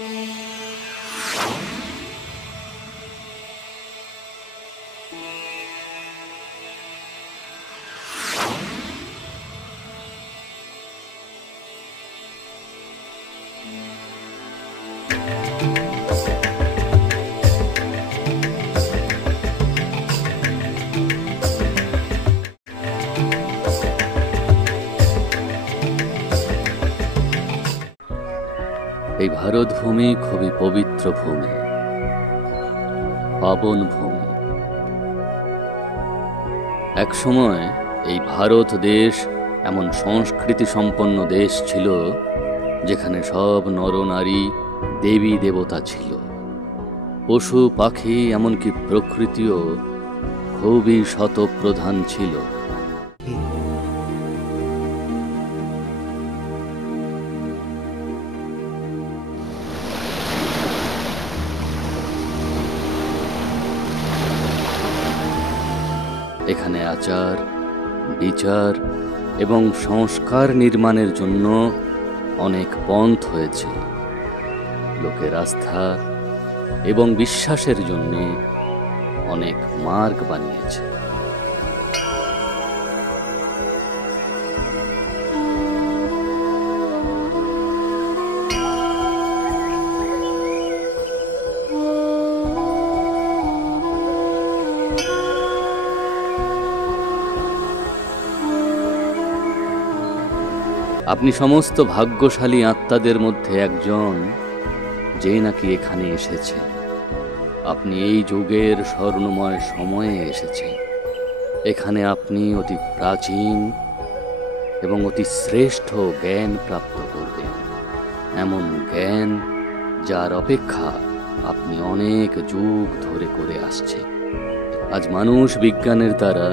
এই ভারত ভূমি খুবই পবিত্র ভূমি, পাবন ভূমি। এক সময় এই ভারত দেশ এমন সংস্কৃতি সম্পন্ন দেশ ছিল যেখানে সব নরনারী দেবী দেবতা ছিল, পশু পাখি এমনকি প্রকৃতিও খুবই শতপ্রধান ছিল। এখানে আচার বিচার এবং সংস্কার নির্মাণের জন্য অনেক পন্থ হয়েছে। লোকের আস্থা এবং বিশ্বাসের জন্য অনেক মার্গ বানিয়েছে। আপনি সমস্ত ভাগ্যশালী আত্মাদের মধ্যে একজন, যে নাকি এখানে এসেছে। আপনি এই যুগের স্বর্ণময় সময়ে এসেছেন। এখানে আপনি অতি প্রাচীন এবং অতি শ্রেষ্ঠ জ্ঞান প্রাপ্ত করবেন, এমন জ্ঞান যার অপেক্ষা আপনি অনেক যুগ ধরে করে আসছেন। আজ মানুষ বিজ্ঞানের দ্বারা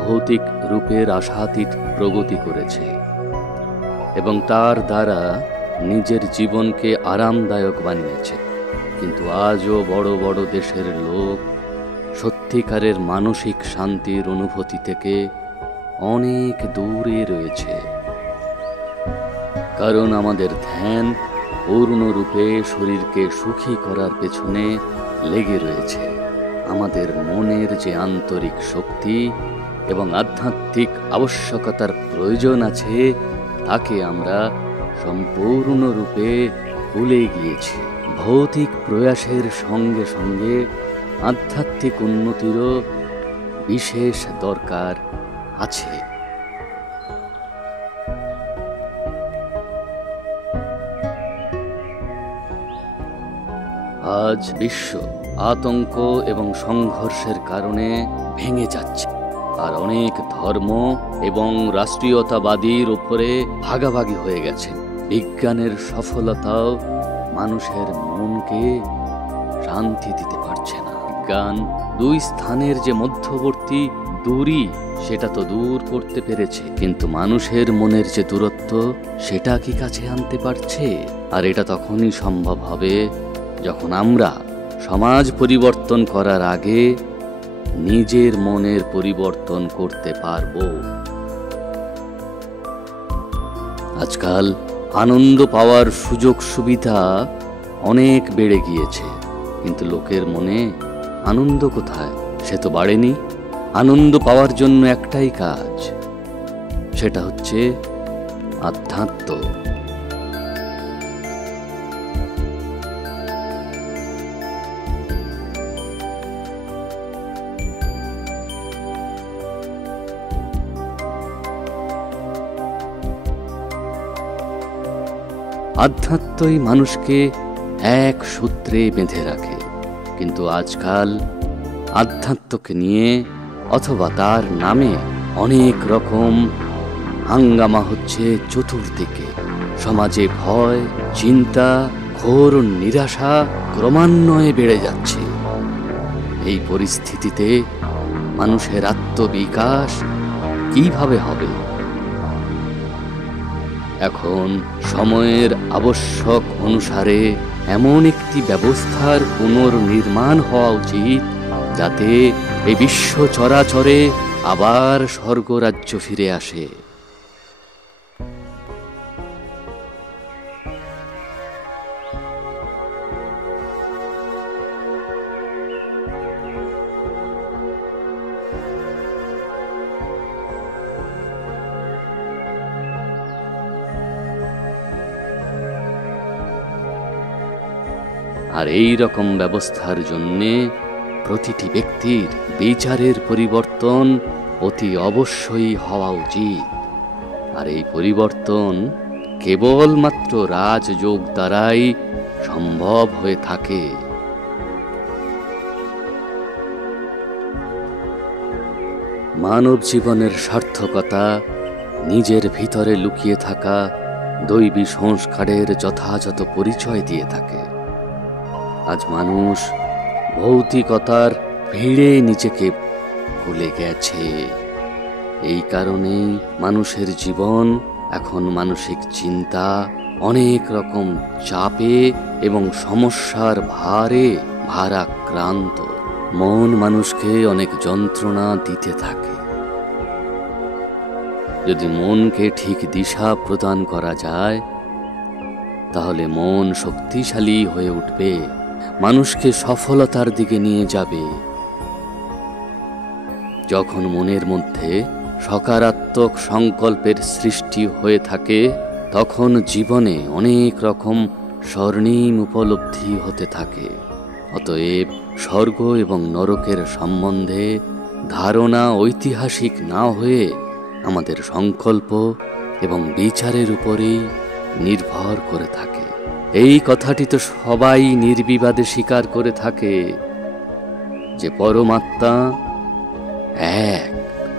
ভৌতিক রূপের আশাতীত প্রগতি করেছে এবং তার দ্বারা নিজের জীবনকে আরামদায়ক বানিয়েছে। কিন্তু আজও বড় বড় দেশের লোক সত্যিকারের মানসিক শান্তির অনুভূতি থেকে অনেক দূরে রয়েছে, কারণ আমাদের ধ্যান পূর্ণরূপে শরীরকে সুখী করার পেছনে লেগে রয়েছে। আমাদের মনের যে আন্তরিক শক্তি এবং আধ্যাত্মিক আবশ্যকতার প্রয়োজন আছে, তাকে আমরা সম্পূর্ণরূপে ভুলে গিয়েছি। ভৌতিক প্রয়াসের সঙ্গে সঙ্গে আধ্যাত্মিক উন্নতিরও বিশেষ দরকার আছে। আজ বিশ্ব আতঙ্ক এবং সংঘর্ষের কারণে ভেঙে যাচ্ছে, আর অনেক ধর্ম এবং রাষ্ট্রীয়তাবাদীর উপরে ভাগাভাগি হয়ে গেছে। বিজ্ঞানের সফলতাও মানুষের মনকে শান্তি দিতে পারছে না। বিজ্ঞান দুই স্থানের যে মধ্যবর্তী দূরী, সেটা তো দূর করতে পেরেছে, কিন্তু মানুষের মনের যে দূরত্ব, সেটা কি কাছে আনতে পারছে? আর এটা তখনই সম্ভব হবে যখন আমরা সমাজ পরিবর্তন করার আগে নিজের মনের পরিবর্তন করতে পারব। আজকাল আনন্দ পাওয়ার সুযোগ সুবিধা অনেক বেড়ে গিয়েছে, কিন্তু লোকের মনে আনন্দ কোথায়? সে তো বাড়েনি। আনন্দ পাওয়ার জন্য একটাই কাজ, সেটা হচ্ছে আধ্যাত্ম। আধ্যাত্মই মানুষকে এক সূত্রে বেঁধে রাখে, কিন্তু আজকাল আধ্যাত্মকে নিয়ে অথবা তার নামে অনেক রকম হাঙ্গামা হচ্ছে চতুর্দিকে। সমাজে ভয়, চিন্তা, ঘোর নিরাশা ক্রমান্বয়ে বেড়ে যাচ্ছে। এই পরিস্থিতিতে মানুষের আত্মবিকাশ কিভাবে হবে? এখন সময়ের আবশ্যক অনুসারে এমন একটি ব্যবস্থার পুনর্নির্মাণ হওয়া উচিত, যাতে এই বিশ্ব চরাচরে আবার স্বর্গরাজ্য ফিরে আসে। আর এই রকম ব্যবস্থার জন্যে প্রতিটি ব্যক্তির বিচারের পরিবর্তন অতি অবশ্যই হওয়া উচিত। আর এই পরিবর্তন কেবলমাত্র রাজযোগ দ্বারাই সম্ভব হয়ে থাকে। মানব জীবনের সার্থকতা নিজের ভিতরে লুকিয়ে থাকা দৈবী সংস্কারের যথাযথ পরিচয় দিয়ে থাকে। আজ মানুষ ভৌতিকতার ভিড়ে নিজেকে ভুলে গেছে। এই কারণেই মানুষের জীবন এখন মানসিক চিন্তা, অনেক রকম চাপে এবং সমস্যার ভারে ভারাক্রান্ত। মন মানুষকে অনেক যন্ত্রণা দিতে থাকে। যদি মনকে ঠিক দিশা প্রদান করা যায়, তাহলে মন শক্তিশালী হয়ে উঠবে, মানুষকে সফলতার দিকে নিয়ে যাবে। যখন মনের মধ্যে সকারাত্মক সংকল্পের সৃষ্টি হয়ে থাকে, তখন জীবনে অনেক রকম স্বর্ণিম উপলব্ধি হতে থাকে। অতএব স্বর্গ এবং নরকের সম্বন্ধে ধারণা ঐতিহাসিক না হয়ে আমাদের সংকল্প এবং বিচারের উপরেই নির্ভর করে থাকে। এই কথাটি তো সবাই নির্বিবাদে স্বীকার করে থাকে যে পরমাত্মা এক।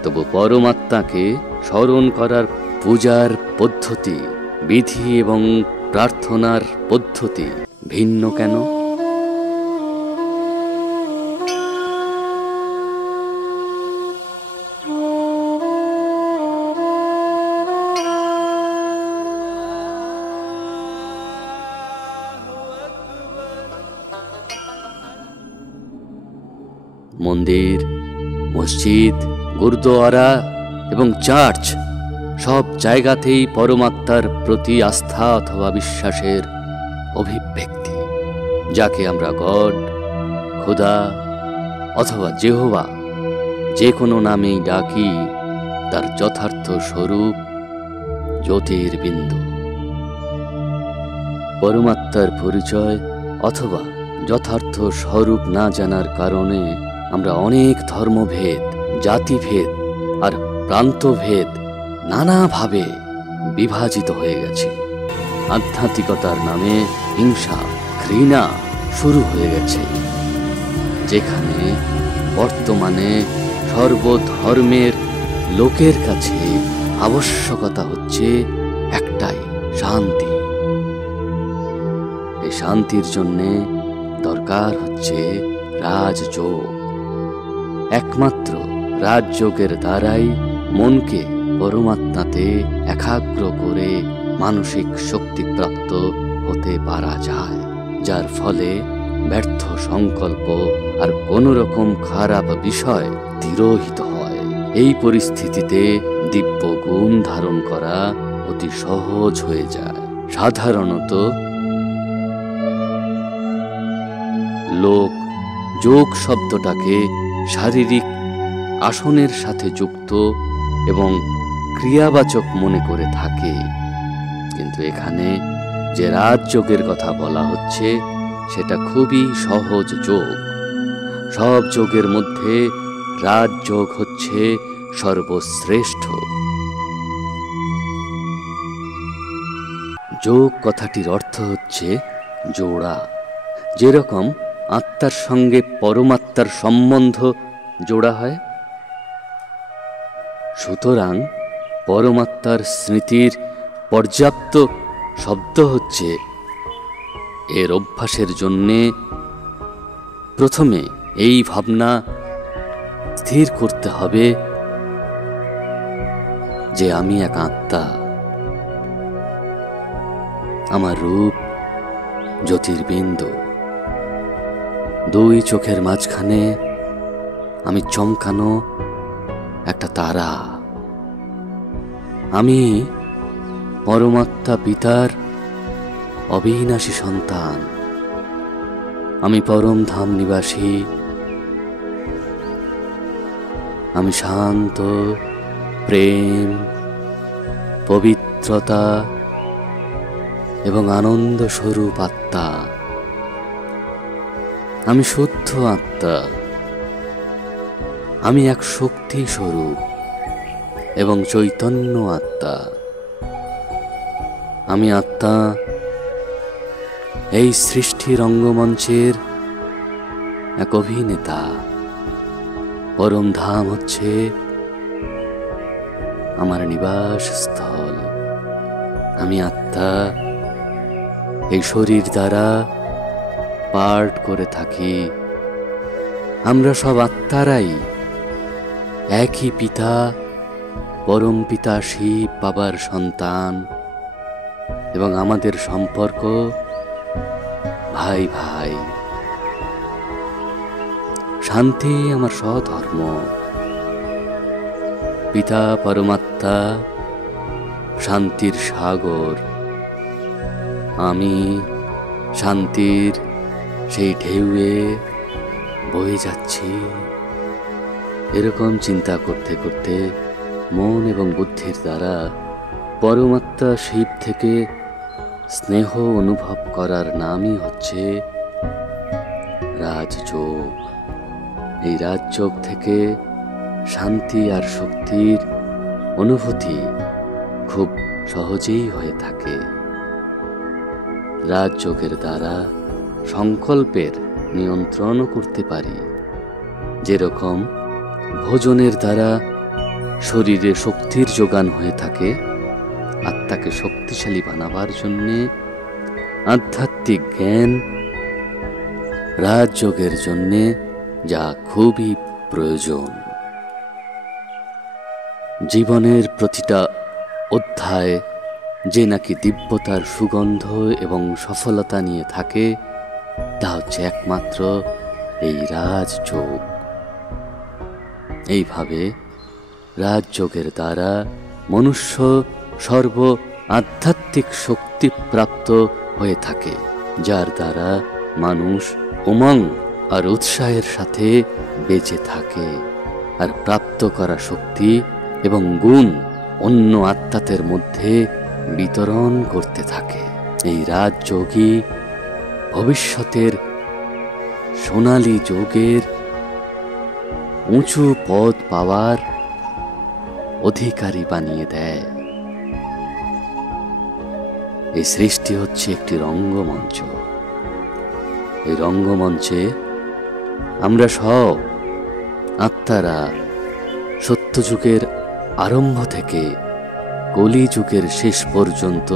তবু পরমাত্মাকে স্মরণ করার পূজার পদ্ধতি, বিধি এবং প্রার্থনার পদ্ধতি ভিন্ন কেন? মন্দির, মসজিদ, গুরুদ্বারা এবং চার্চ সব জায়গাতেই পরমাত্মার প্রতি আস্থা অথবা বিশ্বাসের অভিব্যক্তি, যাকে আমরা গড, খোদা অথবা যেহোবা যে কোনো নামেই ডাকি, তার যথার্থ স্বরূপ জ্যোতির্বিন্দু। পরমাত্মার পরিচয় অথবা যথার্থ স্বরূপ না জানার কারণে আমরা অনেক ধর্মভেদ, জাতিভেদ আর প্রান্তভেদ নানাভাবে বিভাজিত হয়ে গেছে। আধ্যাত্মিকতার নামে হিংসা, ঘৃণা শুরু হয়ে গেছে, যেখানে বর্তমানে সর্বধর্মের লোকের কাছে আবশ্যকতা হচ্ছে একটাই, শান্তি। এই শান্তির জন্যে দরকার হচ্ছে রাজযোগ। একমাত্র রাজযোগের দ্বারাই মনকে পরমাত্মাতে একাগ্র করে মানসিক শক্তিপ্রাপ্ত হতে পারা যায়, যার ফলে ব্যর্থ সংকল্প আর কোন রকম খারাপ বিষয় তিরোহিত হয়। এই পরিস্থিতিতে দিব্য গুণ ধারণ করা অতি সহজ হয়ে যায়। সাধারণত লোক যোগ শব্দটাকে শারীরিক আসনের সাথে যুক্ত এবং ক্রিয়াবাচক মনে করে থাকে, কিন্তু এখানে যে রাজযোগের কথা বলা হচ্ছে সেটা খুবই সহজ যোগ। সব যোগের মধ্যে রাজযোগ হচ্ছে সর্বশ্রেষ্ঠ। যোগ কথাটির অর্থ হচ্ছে জোড়া। যেরকম আত্মার সঙ্গে পরমাত্মার সম্বন্ধ জোড়া হয়, সুতরাং পরমাত্মার স্মৃতির পর্যাপ্ত শব্দ হচ্ছে এর অভ্যাসের জন্যে প্রথমে এই ভাবনা স্থির করতে হবে যে আমি এক আত্মা, আমার রূপ জ্যোতির্বিন্দু, দুই চোখের মাঝখানে আমি চমকানো একটা তারা। আমি পরমাত্মা পিতার অবিনাশী সন্তান। আমি পরম ধাম নিবাসী। আমি শান্ত, প্রেম, পবিত্রতা এবং আনন্দ স্বরূপ আত্মা। আমি শুদ্ধ আত্মা, আমি এক শক্তি স্বরূপ এবং চৈতন্য আত্মা। আমি আত্মা এই সৃষ্টি রঙ্গমঞ্চের এক অভিনেতা। পরম ধাম হচ্ছে আমার নিবাস স্থল। আমি আত্মা এই শরীর দ্বারা পাঠ করে থাকি। আমরা সব আত্মারাই একই পিতা পরম পিতা শিব বাবার সন্তান, এবং আমাদের সম্পর্ক ভাই ভাই। শান্তি আমার স্বধর্ম। পিতা পরমাত্মা শান্তির সাগর। আমি শান্তির সেই ঢেউয়ে বয়ে যাচ্ছি। এরকম চিন্তা করতে করতে মন এবং বুদ্ধির দ্বারা পরমাত্মা শিব থেকে স্নেহ অনুভব করার নামই হচ্ছে রাজযোগ। এই রাজযোগ থেকে শান্তি আর শক্তির অনুভূতি খুব সহজেই হয়ে থাকে। রাজযোগের দ্বারা সংকল্পের নিয়ন্ত্রণও করতে পারি। যেরকম ভোজনের দ্বারা শরীরে শক্তির যোগান হয়ে থাকে, আত্মাকে শক্তিশালী বানাবার জন্যে আধ্যাত্মিক জ্ঞান রাজযোগের জন্যে যা খুবই প্রয়োজন। জীবনের প্রতিটা অধ্যায় যে নাকি দিব্যতার সুগন্ধ এবং সফলতা নিয়ে থাকে, তা হচ্ছে একমাত্র এই রাজযোগ। এইভাবে রাজযোগের দ্বারা মনুষ্য সর্ব আধ্যাত্মিক শক্তি প্রাপ্ত হয়ে থাকে, যার দ্বারা মানুষ উমং আর উৎসাহের সাথে বেঁচে থাকে আর প্রাপ্ত করা শক্তি এবং গুণ অন্য আত্মাদের মধ্যে বিতরণ করতে থাকে। এই রাজযোগই ভবিষ্যতের সোনালী যোগের উঁচু পদ পাওয়ার অধিকারী বানিয়ে দেয়। এই সৃষ্টি হচ্ছে একটি রঙ্গমঞ্চ। এই রঙ্গমঞ্চে আমরা সব আত্মারা সত্যযুগের আরম্ভ থেকে কলিযুগের শেষ পর্যন্ত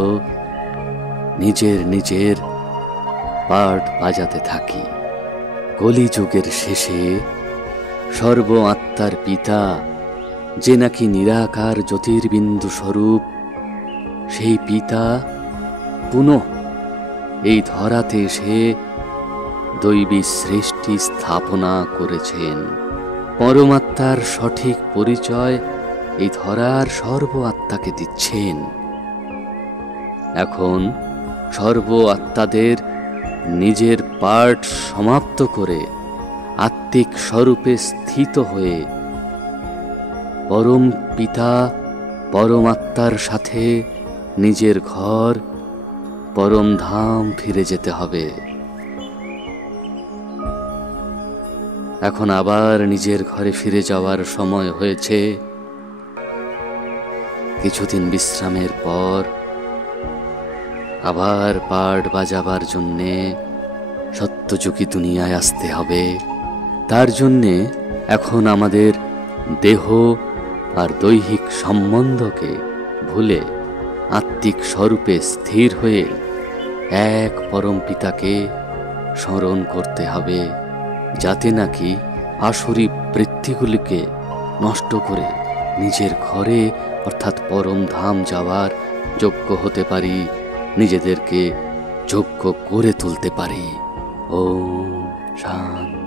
নিজের নিজের পার্ট বাজাতে থাকি। কলিযুগের শেষে সর্ব আত্মার পিতা, যে নাকি নিরাকার জ্যোতির্বিন্দু স্বরূপ, সেই পিতা পুনঃ এই ধরাতে এসে দৈবী সৃষ্টি স্থাপনা করেছেন। পরমাত্মার সঠিক পরিচয় এই ধরার সর্ব আত্মাকে দিচ্ছেন। এখন সর্ব আত্মাদের নিজের পার্ট সমাপ্ত করে আত্মিক স্বরূপে স্থিত হয়ে পরম পিতা পরমাত্মার সাথে নিজের ঘর পরম ধাম ফিরে যেতে হবে। এখন আবার নিজের ঘরে ফিরে যাওয়ার সময় হয়েছে। কিছুদিন বিশ্রামের পর আবার পার্ট বাজাবার জন্যে সত্যযুগী দুনিয়ায় আসতে হবে। তার জন্যে এখন আমাদের দেহ আর দৈহিক সম্বন্ধকে ভুলে আত্মিক স্বরূপে স্থির হয়ে এক পরম পিতাকে স্মরণ করতে হবে, যাতে নাকি আসুরি বৃত্তিগুলিকে নষ্ট করে নিজের ঘরে অর্থাৎ পরম ধাম যাওয়ার যোগ্য হতে পারি, নিজেদেরকে যোগ্য করে তুলতে পারি। ওম শান্তি।